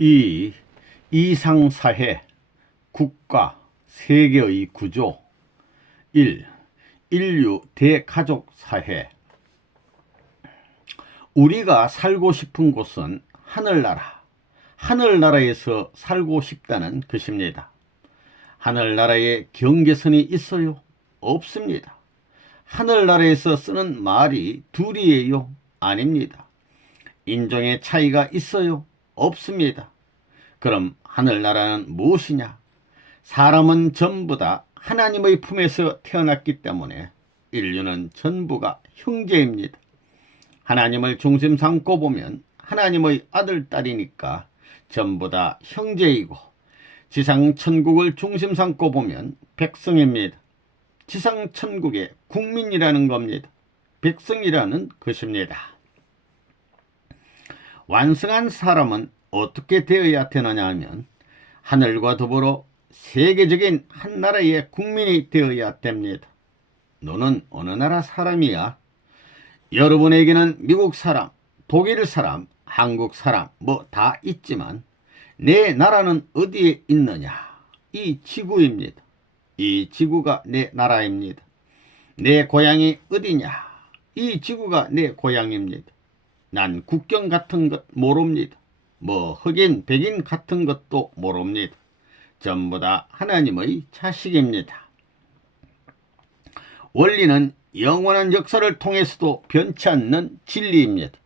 이 이상사회 국가 세계의 구조 1. 인류 대가족 사회 우리가 살고 싶은 곳은 하늘나라 하늘나라에서 살고 싶다는 것입니다. 하늘나라에 경계선이 있어요? 없습니다. 하늘나라에서 쓰는 말이 둘이에요? 아닙니다. 인종의 차이가 있어요? 없습니다. 그럼 하늘나라는 무엇이냐? 사람은 전부 다 하나님의 품에서 태어났기 때문에 인류는 전부가 형제입니다. 하나님을 중심 삼고 보면 하나님의 아들, 딸이니까 전부 다 형제이고 지상 천국을 중심 삼고 보면 백성입니다. 지상 천국의 국민이라는 겁니다. 백성이라는 것입니다. 완성한 사람은 어떻게 되어야 되느냐 하면 하늘과 더불어 세계적인 한 나라의 국민이 되어야 됩니다. 너는 어느 나라 사람이야? 여러분에게는 미국 사람, 독일 사람, 한국 사람 뭐 다 있지만 내 나라는 어디에 있느냐? 이 지구입니다. 이 지구가 내 나라입니다. 내 고향이 어디냐? 이 지구가 내 고향입니다. 난 국경 같은 것 모릅니다. 뭐 흑인, 백인 같은 것도 모릅니다. 전부 다 하나님의 자식입니다. 원리는 영원한 역사를 통해서도 변치 않는 진리입니다.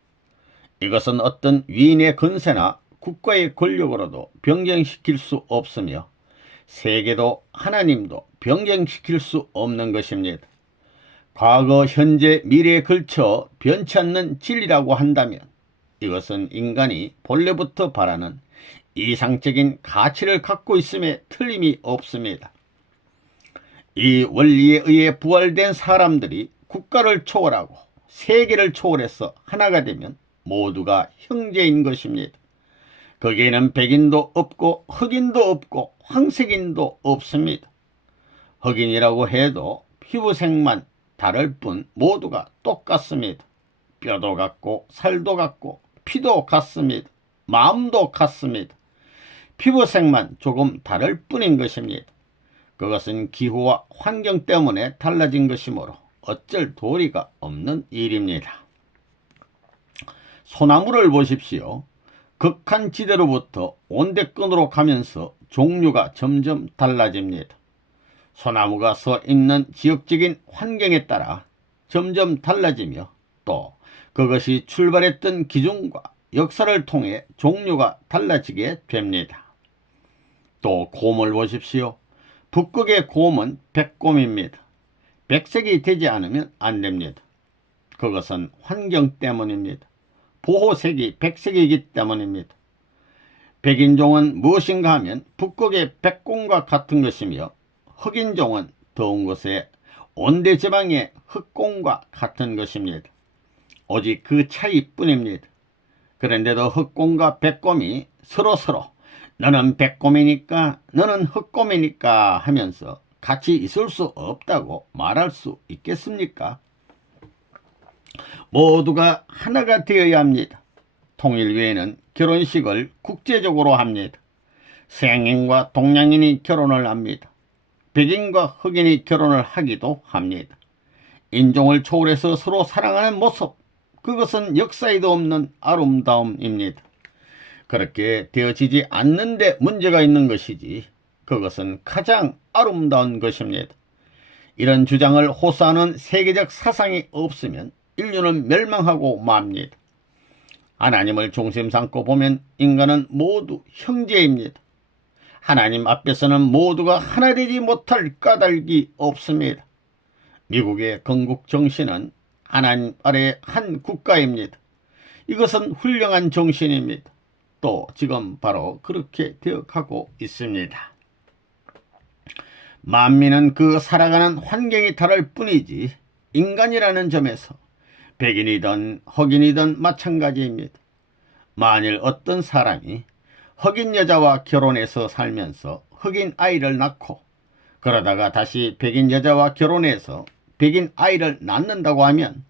이것은 어떤 위인의 건세나 국가의 권력으로도 변경시킬 수 없으며 세계도 하나님도 변경시킬 수 없는 것입니다. 과거, 현재, 미래에 걸쳐 변치 않는 진리라고 한다면 이것은 인간이 본래부터 바라는 이상적인 가치를 갖고 있음에 틀림이 없습니다. 이 원리에 의해 부활된 사람들이 국가를 초월하고 세계를 초월해서 하나가 되면 모두가 형제인 것입니다. 거기에는 백인도 없고 흑인도 없고 황색인도 없습니다. 흑인이라고 해도 피부색만 다를 뿐 모두가 똑같습니다. 뼈도 같고 살도 같고 피도 같습니다. 마음도 같습니다. 피부색만 조금 다를 뿐인 것입니다. 그것은 기후와 환경 때문에 달라진 것이므로 어쩔 도리가 없는 일입니다. 소나무를 보십시오. 극한 지대로부터 온대권으로 가면서 종류가 점점 달라집니다. 소나무가 서 있는 지역적인 환경에 따라 점점 달라지며 또 그것이 출발했던 기준과 역사를 통해 종류가 달라지게 됩니다. 또 곰을 보십시오. 북극의 곰은 백곰입니다. 백색이 되지 않으면 안 됩니다. 그것은 환경 때문입니다. 보호색이 백색이기 때문입니다. 백인종은 무엇인가 하면 북극의 백곰과 같은 것이며 흑인종은 더운 곳에 온대 지방의 흑곰과 같은 것입니다. 오직 그 차이뿐입니다. 그런데도 흑곰과 백곰이 서로 서로 너는 백곰이니까 너는 흑곰이니까 하면서 같이 있을 수 없다고 말할 수 있겠습니까? 모두가 하나가 되어야 합니다. 통일 외에는 결혼식을 국제적으로 합니다. 서양인과 동양인이 결혼을 합니다. 백인과 흑인이 결혼을 하기도 합니다. 인종을 초월해서 서로 사랑하는 모습, 그것은 역사에도 없는 아름다움입니다. 그렇게 되어지지 않는데 문제가 있는 것이지 그것은 가장 아름다운 것입니다. 이런 주장을 호소하는 세계적 사상이 없으면 인류는 멸망하고 맙니다. 하나님을 중심 삼고 보면 인간은 모두 형제입니다. 하나님 앞에서는 모두가 하나 되지 못할 까닭이 없습니다. 미국의 건국 정신은 하나님 아래 한 국가입니다. 이것은 훌륭한 정신입니다. 또 지금 바로 그렇게 되어가고 있습니다. 만민은 그 살아가는 환경이 다를 뿐이지 인간이라는 점에서 백인이든 흑인이든 마찬가지입니다. 만일 어떤 사람이 흑인 여자와 결혼해서 살면서 흑인 아이를 낳고 그러다가 다시 백인 여자와 결혼해서 백인 아이를 낳는다고 하면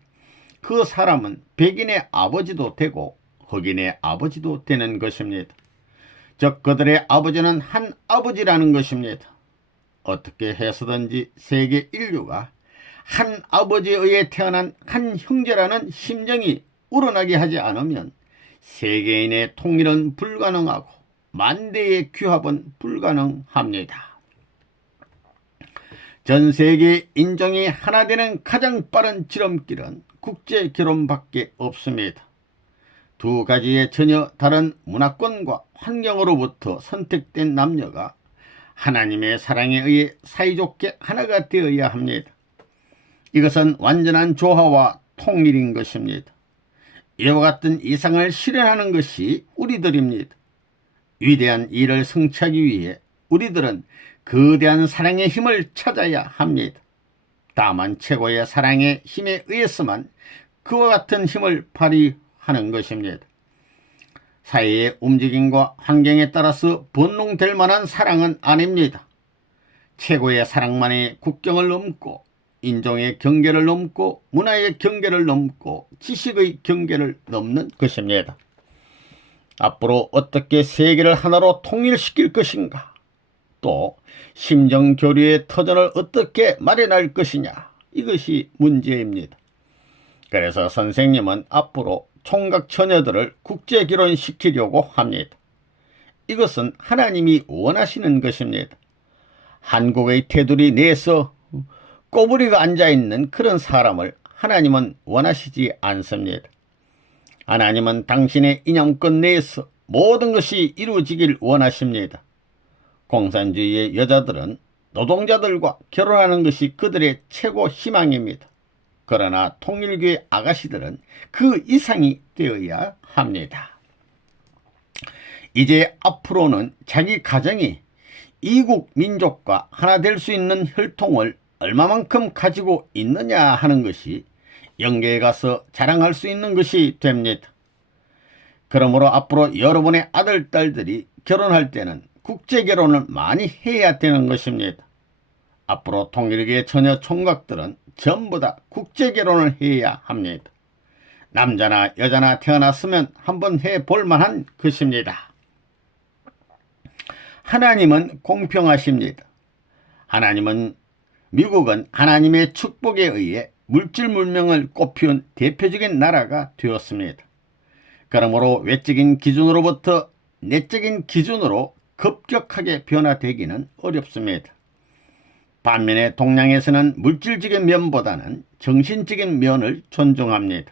그 사람은 백인의 아버지도 되고 흑인의 아버지도 되는 것입니다. 즉 그들의 아버지는 한 아버지라는 것입니다. 어떻게 해서든지 세계 인류가 한 아버지에 의해 태어난 한 형제라는 심정이 우러나게 하지 않으면 세계인의 통일은 불가능하고 만대의 규합은 불가능합니다. 전 세계 인종이 하나 되는 가장 빠른 지름길은 국제 결혼밖에 없습니다. 두 가지의 전혀 다른 문화권과 환경으로부터 선택된 남녀가 하나님의 사랑에 의해 사이좋게 하나가 되어야 합니다. 이것은 완전한 조화와 통일인 것입니다. 이와 같은 이상을 실현하는 것이 우리들입니다. 위대한 일을 성취하기 위해 우리들은 거대한 사랑의 힘을 찾아야 합니다. 다만 최고의 사랑의 힘에 의해서만 그와 같은 힘을 발휘하는 것입니다. 사회의 움직임과 환경에 따라서 번농될 만한 사랑은 아닙니다. 최고의 사랑만이 국경을 넘고 인종의 경계를 넘고 문화의 경계를 넘고 지식의 경계를 넘는 것입니다. 앞으로 어떻게 세계를 하나로 통일시킬 것인가? 또 심정 교류의 터전을 어떻게 마련할 것이냐? 이것이 문제입니다. 그래서 선생님은 앞으로 총각 처녀들을 국제 결혼시키려고 합니다. 이것은 하나님이 원하시는 것입니다. 한국의 테두리 내에서 꼬부리가 앉아있는 그런 사람을 하나님은 원하시지 않습니다. 하나님은 당신의 이념권 내에서 모든 것이 이루어지길 원하십니다. 공산주의의 여자들은 노동자들과 결혼하는 것이 그들의 최고 희망입니다. 그러나 통일교의 아가씨들은 그 이상이 되어야 합니다. 이제 앞으로는 자기 가정이 이국 민족과 하나 될 수 있는 혈통을 얼마만큼 가지고 있느냐 하는 것이 영계에 가서 자랑할 수 있는 것이 됩니다. 그러므로 앞으로 여러분의 아들, 딸들이 결혼할 때는 국제 결혼을 많이 해야 되는 것입니다. 앞으로 통일계 처녀 총각들은 전부 다 국제 결혼을 해야 합니다. 남자나 여자나 태어났으면 한번 해볼 만한 것입니다. 하나님은 공평하십니다. 하나님은 미국은 하나님의 축복에 의해 물질 문명을 꽃피운 대표적인 나라가 되었습니다. 그러므로 외적인 기준으로부터 내적인 기준으로 급격하게 변화되기는 어렵습니다. 반면에 동양에서는 물질적인 면보다는 정신적인 면을 존중합니다.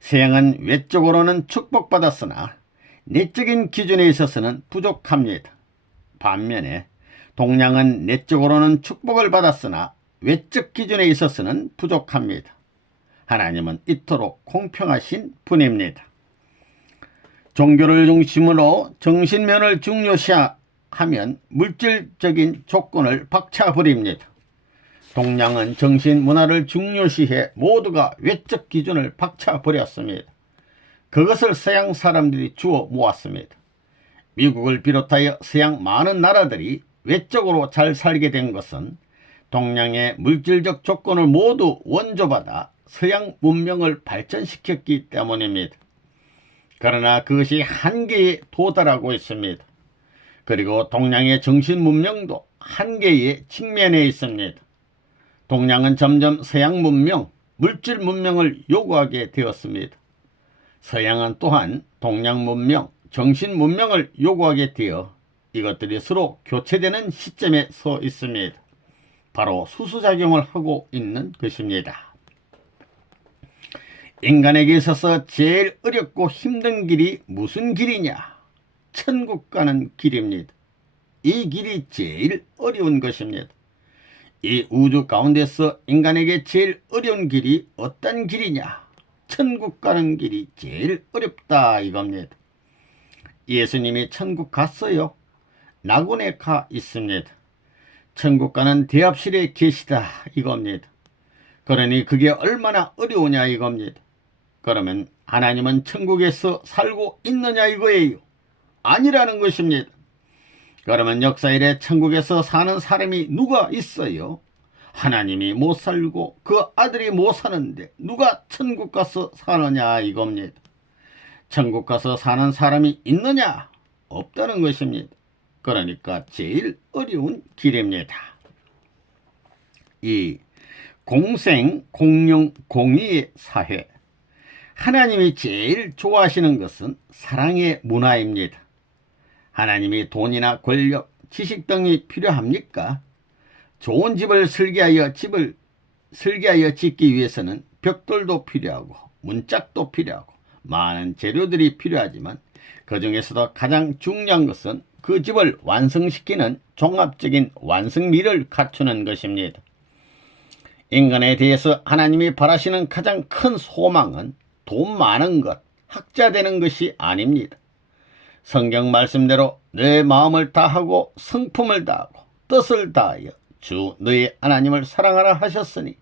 서양은 외적으로는 축복받았으나 내적인 기준에 있어서는 부족합니다. 반면에 동양은 내적으로는 축복을 받았으나 외적 기준에 있어서는 부족합니다. 하나님은 이토록 공평하신 분입니다. 종교를 중심으로 정신면을 중요시하면 물질적인 조건을 박차버립니다. 동양은 정신 문화를 중요시해 모두가 외적 기준을 박차버렸습니다. 그것을 서양 사람들이 주워 모았습니다. 미국을 비롯하여 서양 많은 나라들이 외적으로 잘 살게 된 것은 동양의 물질적 조건을 모두 원조받아 서양 문명을 발전시켰기 때문입니다. 그러나 그것이 한계에 도달하고 있습니다. 그리고 동양의 정신 문명도 한계의 측면에 있습니다. 동양은 점점 서양 문명, 물질 문명을 요구하게 되었습니다. 서양은 또한 동양 문명, 정신 문명을 요구하게 되어 이것들이 서로 교체되는 시점에 서 있습니다. 바로 수수작용을 하고 있는 것입니다. 인간에게 있어서 제일 어렵고 힘든 길이 무슨 길이냐? 천국 가는 길입니다. 이 길이 제일 어려운 것입니다. 이 우주 가운데서 인간에게 제일 어려운 길이 어떤 길이냐? 천국 가는 길이 제일 어렵다 이겁니다. 예수님이 천국 갔어요. 낙원에 가 있습니다. 천국 가는 대합실에 계시다 이겁니다. 그러니 그게 얼마나 어려우냐 이겁니다. 그러면 하나님은 천국에서 살고 있느냐 이거예요. 아니라는 것입니다. 그러면 역사일에 천국에서 사는 사람이 누가 있어요? 하나님이 못 살고 그 아들이 못 사는데 누가 천국 가서 사느냐 이겁니다. 천국 가서 사는 사람이 있느냐? 없다는 것입니다. 그러니까 제일 어려운 길입니다. 이 공생, 공룡, 공의의 사회. 하나님이 제일 좋아하시는 것은 사랑의 문화입니다. 하나님이 돈이나 권력, 지식 등이 필요합니까? 좋은 집을 설계하여 집을 설계하여 짓기 위해서는 벽돌도 필요하고 문짝도 필요하고 많은 재료들이 필요하지만 그 중에서도 가장 중요한 것은 그 집을 완성시키는 종합적인 완성미를 갖추는 것입니다. 인간에 대해서 하나님이 바라시는 가장 큰 소망은 돈 많은 것, 학자 되는 것이 아닙니다. 성경 말씀대로 내 마음을 다하고 성품을 다하고 뜻을 다하여 주 너의 하나님을 사랑하라 하셨으니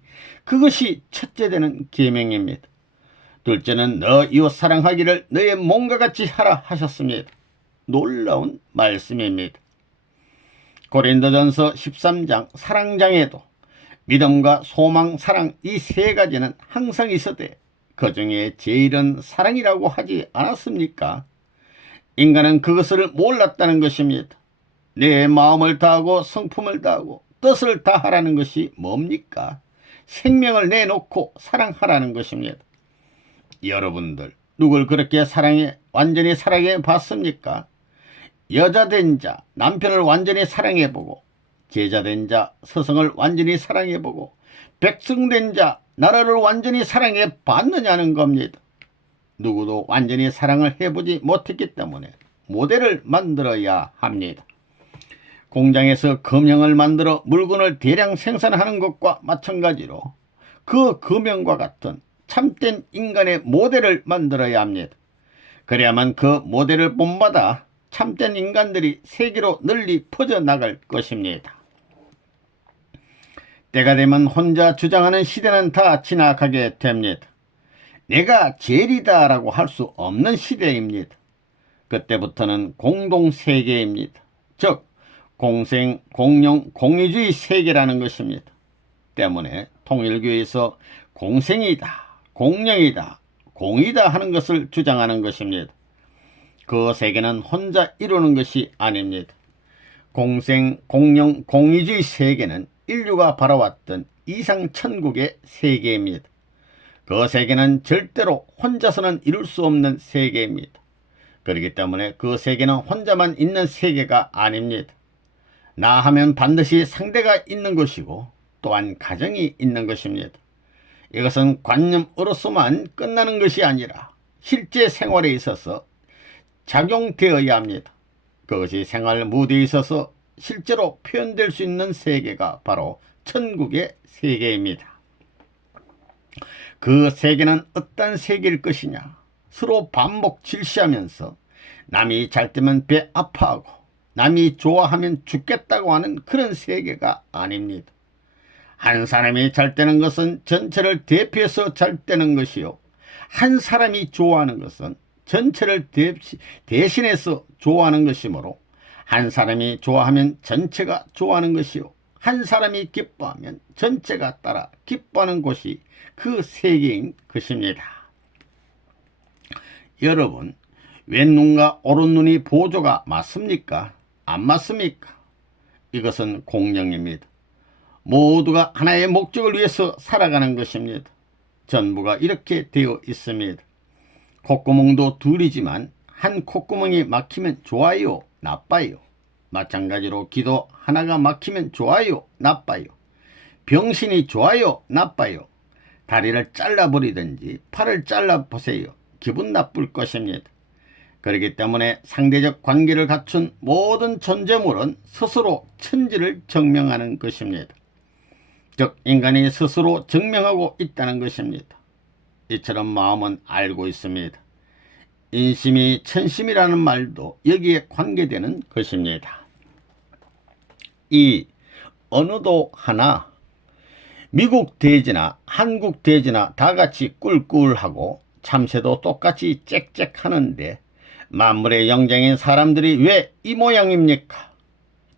그것이 첫째 되는 계명입니다. 둘째는 너 이웃 사랑하기를 너의 몸과 같이 하라 하셨습니다. 놀라운 말씀입니다. 고린도전서 13장 사랑장에도 믿음과 소망, 사랑 이 세 가지는 항상 있어대 그 중에 제일은 사랑이라고 하지 않았습니까? 인간은 그것을 몰랐다는 것입니다. 내 마음을 다하고 성품을 다하고 뜻을 다하라는 것이 뭡니까? 생명을 내놓고 사랑하라는 것입니다. 여러분들 누굴 그렇게 사랑해 완전히 사랑해 봤습니까? 여자 된 자 남편을 완전히 사랑해 보고 제자 된 자 스승을 완전히 사랑해 보고 백성 된 자 나라를 완전히 사랑해 봤느냐는 겁니다. 누구도 완전히 사랑을 해보지 못했기 때문에 모델을 만들어야 합니다. 공장에서 금형을 만들어 물건을 대량 생산하는 것과 마찬가지로 그 금형과 같은 참된 인간의 모델을 만들어야 합니다. 그래야만 그 모델을 본받아 참된 인간들이 세계로 널리 퍼져나갈 것입니다. 때가 되면 혼자 주장하는 시대는 다 지나가게 됩니다. 내가 제일이다 라고 할 수 없는 시대입니다. 그때부터는 공동세계입니다. 즉 공생, 공영, 공유주의 세계라는 것입니다. 때문에 통일교에서 공생이다, 공영이다, 공이다 하는 것을 주장하는 것입니다. 그 세계는 혼자 이루는 것이 아닙니다. 공생, 공영, 공유주의 세계는 인류가 바라왔던 이상 천국의 세계입니다. 그 세계는 절대로 혼자서는 이룰 수 없는 세계입니다. 그렇기 때문에 그 세계는 혼자만 있는 세계가 아닙니다. 나 하면 반드시 상대가 있는 것이고 또한 가정이 있는 것입니다. 이것은 관념으로서만 끝나는 것이 아니라 실제 생활에 있어서 작용되어야 합니다. 그것이 생활 무대에 있어서 실제로 표현될 수 있는 세계가 바로 천국의 세계입니다. 그 세계는 어떤 세계일 것이냐? 서로 반복 질시하면서 남이 잘 때면 배 아파하고 남이 좋아하면 죽겠다고 하는 그런 세계가 아닙니다. 한 사람이 잘 되는 것은 전체를 대표해서 잘 되는 것이요. 한 사람이 좋아하는 것은 전체를 대신해서 좋아하는 것이므로 한 사람이 좋아하면 전체가 좋아하는 것이요. 한 사람이 기뻐하면 전체가 따라 기뻐하는 곳이 그 세계인 것입니다. 여러분, 왼눈과 오른눈이 보조가 맞습니까? 안 맞습니까? 이것은 공령입니다. 모두가 하나의 목적을 위해서 살아가는 것입니다. 전부가 이렇게 되어 있습니다. 콧구멍도 둘이지만 한 콧구멍이 막히면 좋아요, 나빠요. 마찬가지로 기도 하나가 막히면 좋아요, 나빠요. 병신이 좋아요, 나빠요. 다리를 잘라버리든지 팔을 잘라보세요. 기분 나쁠 것입니다. 그렇기 때문에 상대적 관계를 갖춘 모든 존재물은 스스로 천지를 증명하는 것입니다. 즉 인간이 스스로 증명하고 있다는 것입니다. 이처럼 마음은 알고 있습니다. 인심이 천심이라는 말도 여기에 관계되는 것입니다. 이 어느도 하나 미국 돼지나 한국 돼지나 다 같이 꿀꿀하고 참새도 똑같이 짹짹하는데 만물의 영장인 사람들이 왜 이 모양입니까?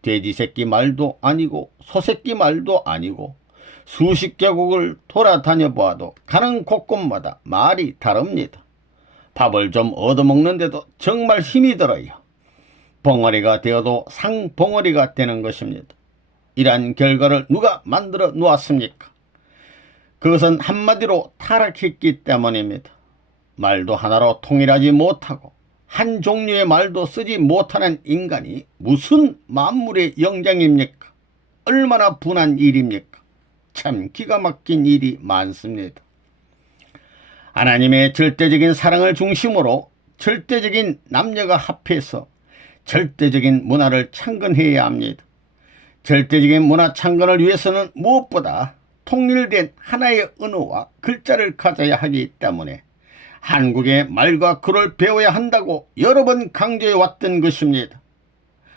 돼지 새끼 말도 아니고 소 새끼 말도 아니고 수십 개국을 돌아다녀 보아도 가는 곳곳마다 말이 다릅니다. 밥을 좀 얻어먹는데도 정말 힘이 들어요. 벙어리가 되어도 상벙어리가 되는 것입니다. 이러한 결과를 누가 만들어 놓았습니까? 그것은 한마디로 타락했기 때문입니다. 말도 하나로 통일하지 못하고 한 종류의 말도 쓰지 못하는 인간이 무슨 만물의 영장입니까? 얼마나 분한 일입니까? 참 기가 막힌 일이 많습니다. 하나님의 절대적인 사랑을 중심으로 절대적인 남녀가 합해서 절대적인 문화를 창건해야 합니다. 절대적인 문화 창건을 위해서는 무엇보다 통일된 하나의 언어와 글자를 가져야 하기 때문에 한국의 말과 글을 배워야 한다고 여러 번 강조해 왔던 것입니다.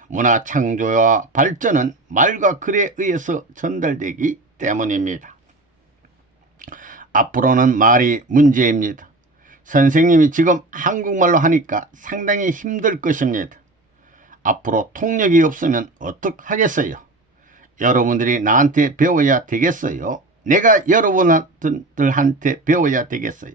문화 창조와 발전은 말과 글에 의해서 전달되기 때문입니다. 앞으로는 말이 문제입니다. 선생님이 지금 한국말로 하니까 상당히 힘들 것입니다. 앞으로 통역이 없으면 어떡하겠어요? 여러분들이 나한테 배워야 되겠어요? 내가 여러분들한테 배워야 되겠어요?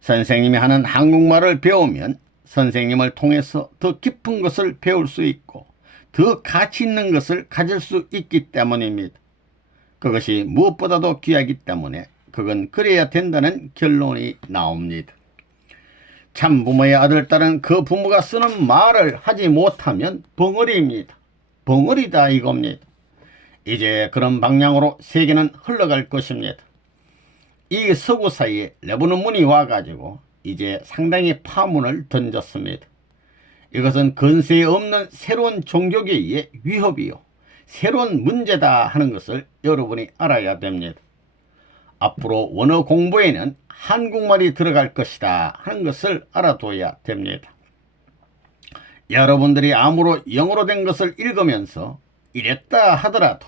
선생님이 하는 한국말을 배우면 선생님을 통해서 더 깊은 것을 배울 수 있고 더 가치 있는 것을 가질 수 있기 때문입니다. 그것이 무엇보다도 귀하기 때문에 그건 그래야 된다는 결론이 나옵니다. 참 부모의 아들, 딸은 그 부모가 쓰는 말을 하지 못하면 벙어리입니다. 벙어리다 이겁니다. 이제 그런 방향으로 세계는 흘러갈 것입니다. 이 서구 사이에 레바논 문이 와가지고 이제 상당히 파문을 던졌습니다. 이것은 근세에 없는 새로운 종교계의 위협이요. 새로운 문제다 하는 것을 여러분이 알아야 됩니다. 앞으로 원어 공부에는 한국말이 들어갈 것이다 하는 것을 알아둬야 됩니다. 여러분들이 암으로 영어로 된 것을 읽으면서 이랬다 하더라도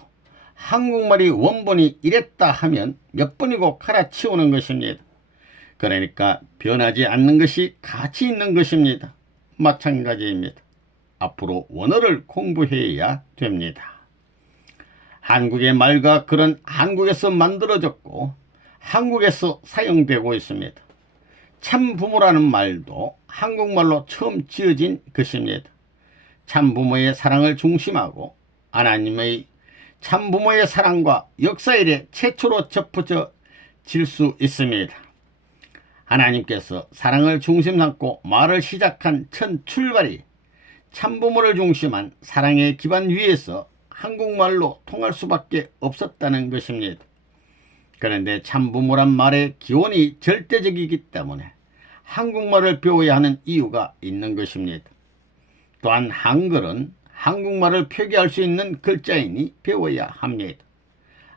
한국말이 원본이 이랬다 하면 몇 번이고 갈아치우는 것입니다. 그러니까 변하지 않는 것이 가치 있는 것입니다. 마찬가지입니다. 앞으로 원어를 공부해야 됩니다. 한국의 말과 글은 한국에서 만들어졌고 한국에서 사용되고 있습니다. 참 부모라는 말도 한국말로 처음 지어진 것입니다. 참 부모의 사랑을 중심하고 하나님의 참 부모의 사랑과 역사 일에 최초로 접어져 질수 있습니다. 하나님께서 사랑을 중심 삼고 말을 시작한 첫 출발이 참부모를 중심한 사랑의 기반 위에서 한국말로 통할 수밖에 없었다는 것입니다. 그런데 참부모란 말의 기원이 절대적이기 때문에 한국말을 배워야 하는 이유가 있는 것입니다. 또한 한글은 한국말을 표기할 수 있는 글자이니 배워야 합니다.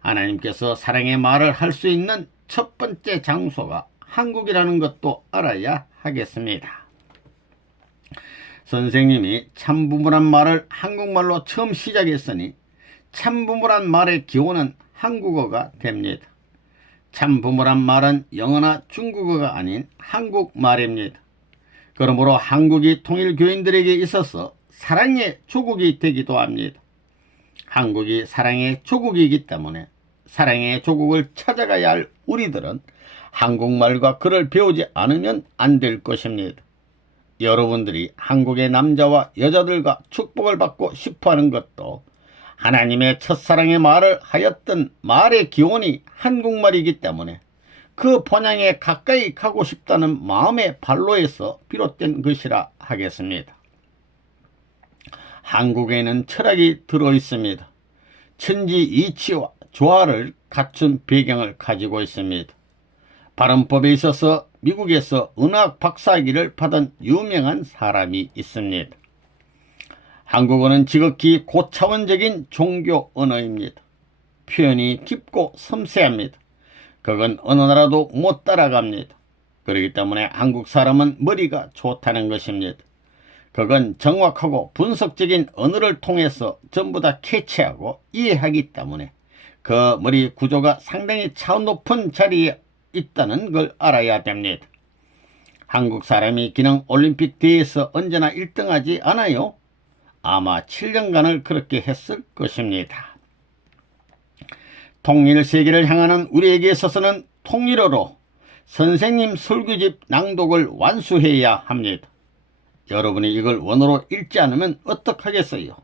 하나님께서 사랑의 말을 할 수 있는 첫 번째 장소가 한국이라는 것도 알아야 하겠습니다. 선생님이 참부모란 말을 한국말로 처음 시작했으니 참부모란 말의 기원은 한국어가 됩니다. 참부모란 말은 영어나 중국어가 아닌 한국말입니다. 그러므로 한국이 통일교인들에게 있어서 사랑의 조국이 되기도 합니다. 한국이 사랑의 조국이기 때문에 사랑의 조국을 찾아가야 할 우리들은 한국말과 글을 배우지 않으면 안 될 것입니다. 여러분들이 한국의 남자와 여자들과 축복을 받고 싶어 하는 것도 하나님의 첫사랑의 말을 하였던 말의 기원이 한국말이기 때문에 그 본향에 가까이 가고 싶다는 마음의 발로에서 비롯된 것이라 하겠습니다. 한국에는 철학이 들어 있습니다. 천지 이치와 조화를 갖춘 배경을 가지고 있습니다. 발음법에 있어서 미국에서 은학 박사학위를 받은 유명한 사람이 있습니다. 한국어는 지극히 고차원적인 종교 언어입니다. 표현이 깊고 섬세합니다. 그건 어느 나라도 못 따라갑니다. 그렇기 때문에 한국 사람은 머리가 좋다는 것입니다. 그건 정확하고 분석적인 언어를 통해서 전부 다 캐치하고 이해하기 때문에 그 머리 구조가 상당히 차원 높은 자리에 있다는 걸 알아야 됩니다. 한국 사람이 기능 올림픽 대회에서 언제나 1등하지 않아요? 아마 7년간을 그렇게 했을 것입니다. 통일 세계를 향하는 우리에게 있어서는 통일어로 선생님 설교집 낭독을 완수해야 합니다. 여러분이 이걸 원어로 읽지 않으면 어떡하겠어요?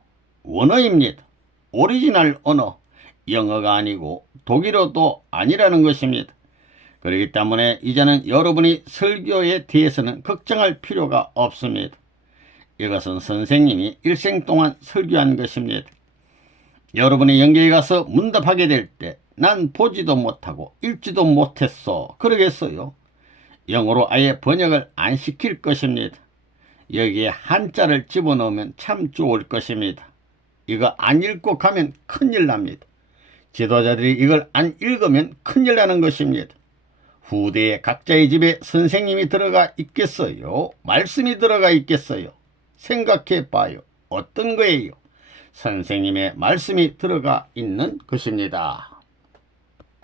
원어입니다. 오리지널 언어, 영어가 아니고 독일어도 아니라는 것입니다. 그렇기 때문에 이제는 여러분이 설교에 대해서는 걱정할 필요가 없습니다. 이것은 선생님이 일생 동안 설교한 것입니다. 여러분이 연계에 가서 문답하게 될 때 난 보지도 못하고 읽지도 못했어. 그러겠어요. 영어로 아예 번역을 안 시킬 것입니다. 여기에 한자를 집어넣으면 참 좋을 것입니다. 이거 안 읽고 가면 큰일 납니다. 지도자들이 이걸 안 읽으면 큰일 나는 것입니다. 후대에 각자의 집에 선생님이 들어가 있겠어요? 말씀이 들어가 있겠어요? 생각해 봐요. 어떤 거예요? 선생님의 말씀이 들어가 있는 것입니다.